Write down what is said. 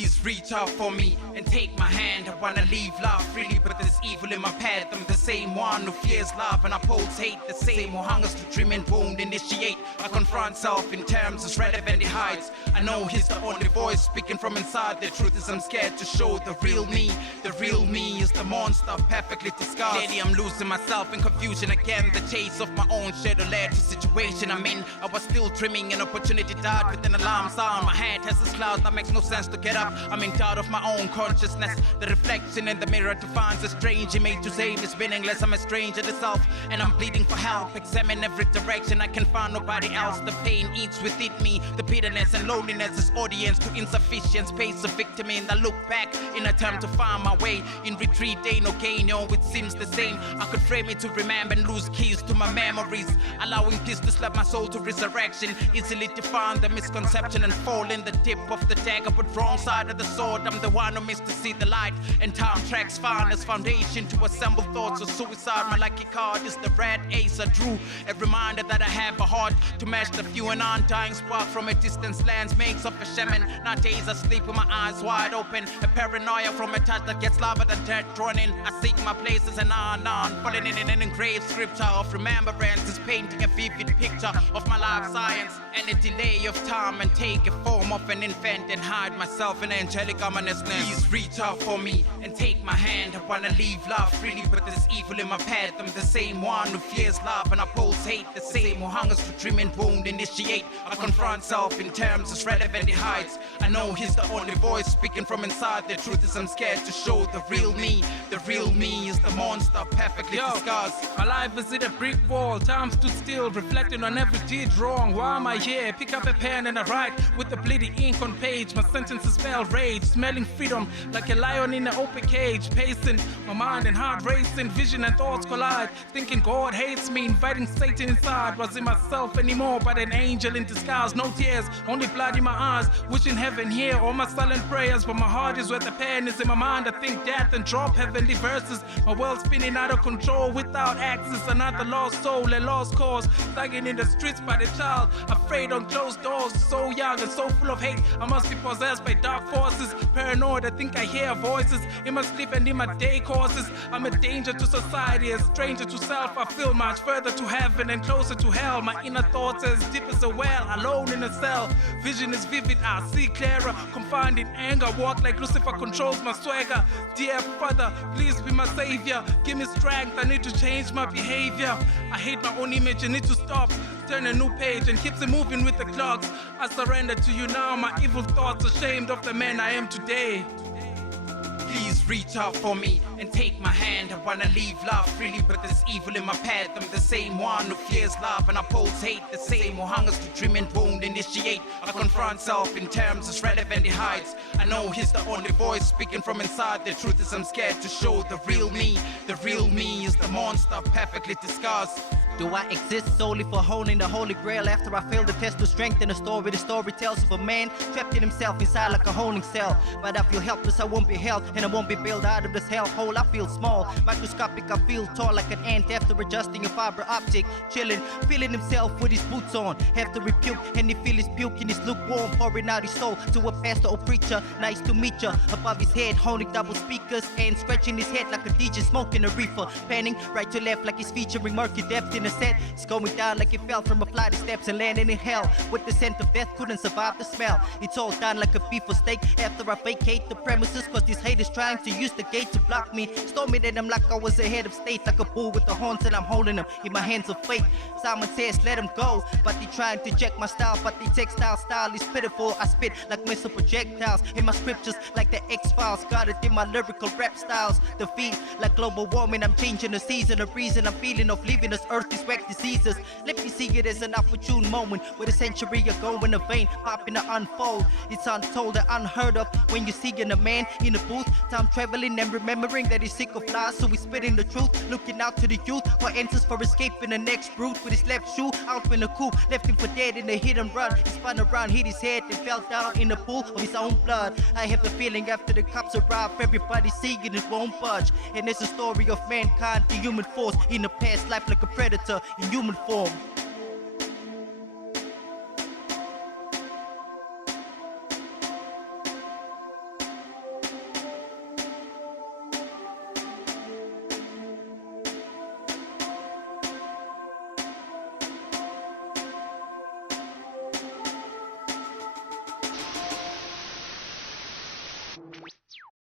Please reach out for me and take my hand. I wanna leave love freely, but there's evil in my path. I'm the same one who fears love and upholds hate, the same who hungers to dream and won't initiate. I confront self in terms as relevant it hides. I know he's the only voice speaking from inside. The truth is I'm scared to show the real me. The real me is the monster perfectly disguised. Lately I'm losing myself in confusion again. The chase of my own shadow led to situation I'm in. I was still dreaming, an opportunity died with an alarm sound. My head has this cloud that makes no sense to get up. I'm in doubt of my own consciousness. The reflection in the mirror defines a strange image to save is meaningless. I'm a stranger to self and I'm bleeding for help. Examine every direction, I can find nobody else. The pain eats within me. The bitterness and loneliness is audience to insufficiency. Pays a victim in. I look back in attempt to find my way. In retreat, ain't no gain, no, it seems the same. I could frame it to remember and lose keys to my memories. Allowing peace to slap my soul to resurrection. Easily define the misconception and fall in the tip of the dagger, but wrong side of the sword. I'm the one who missed to see the light. And time tracks found as foundation to assemble thoughts of suicide. My lucky card is the red ace I drew. A reminder that I have a heart to match the few and undying spark from a distance lands makes of a shaman. Not days I sleep with my eyes wide open. A paranoia from a touch that gets larger than death drawn in. I seek my places and on, falling in an engraved scripture of remembrance is painting a vivid picture of my life science and a delay of time and take a form of an infant and hide myself in angelic ominousness. Please reach out for me and take my hand. I wanna leave love freely, but there's evil in my path. I'm the same one who fears love and upholds hate, the same who hungers to dream and won't initiate. I confront self in terms as relevant it hides. I know he's the only voice speaking from inside. The truth is I'm scared to show the real me. The real me is the monster perfectly disguised. My life is in a brick wall. Time stood still, reflecting on every deed wrong. Why am I here? Pick up a pen and I write with the bleeding ink on page. My sentences smell rage, smelling freedom like a lion in an open cage. Pacing, my mind and heart racing, vision and thoughts collide. Thinking God hates me, inviting Satan inside. Wasn't myself anymore, but an angel in disguise. No tears, only blood in my eyes. Wishing heaven here, all my silent prayers. But my heart is where the pen is in my mind. I think death and drop heavenly verses. My world spinning out of control without access. Another lost soul, a lost cause. Thugging in the streets by the child, afraid on closed doors. So young and so full of hate, I must be possessed by dark forces. Paranoid, I think I hear voices in my sleep and in my day courses. I'm a danger to society, a stranger to self. I feel much further to heaven and closer to hell. My inner thoughts as deep as a well, alone in a cell. Vision is vivid, I see clearer. Confined in anger, walk like Lucifer controls my swagger. Dear Father, please be my savior. Give me strength, I need to change my behavior. I hate my own image, I need to stop. Turn a new page and keeps it moving with the clocks. I surrender to you now, my evil thoughts, ashamed of the man I am today. Please reach out for me and take my hand. I wanna leave love freely, but there's evil in my path. I'm the same one who fears love and upholds hate, the same who hungers to dream and won't initiate. I confront self in terms as relevant it hides. I know he's the only voice speaking from inside. The truth is I'm scared to show the real me. The real me is the monster perfectly disguised. Do I exist solely for holding the holy grail after I failed the test to strengthen the story? The story tells of a man trapped in himself inside like a holding cell. But I feel helpless, I won't be held, and I won't be built out of this hellhole. I feel small, microscopic, I feel tall like an ant after adjusting a fiber optic. Chilling, feeling himself with his boots on. Have to rebuke, and he feel his puke in his lukewarm, pouring out his soul to a pastor or preacher. Nice to meet ya. Above his head, holding double speakers and scratching his head like a DJ smoking a reefer. Panning right to left like he's featuring murky depth in the set. It's going down like it fell from a flight of steps and landing in hell. With the scent of death, couldn't survive the smell. It's all done like a beef or steak after I vacate the premises, cause these haters trying to use the gate to block me. Storming at them like I was a head of state, like a bull with the horns, and I'm holding them in my hands of fate. Simon says let them go, but they trying to check my style, but the textile style is pitiful. I spit like missile projectiles in my scriptures like the X-Files. Got it in my lyrical rap styles. The feet like global warming, I'm changing the season. The reason I'm feeling of leaving this earth is wrecked diseases. Let me see it as an opportune moment with a century ago in a vein popping to unfold. It's untold and unheard of when you see a man in a booth, time traveling and remembering that he's sick of lies, so he's spitting the truth, looking out to the youth who answers for escaping the next brute. With his left shoe out in the coop, left him for dead in a hit and run. He spun around, hit his head and fell down in the pool of his own blood. I have the feeling after the cops arrive, everybody seeing it won't budge. And it's a story of mankind, the human force in a past life like a predator in human form.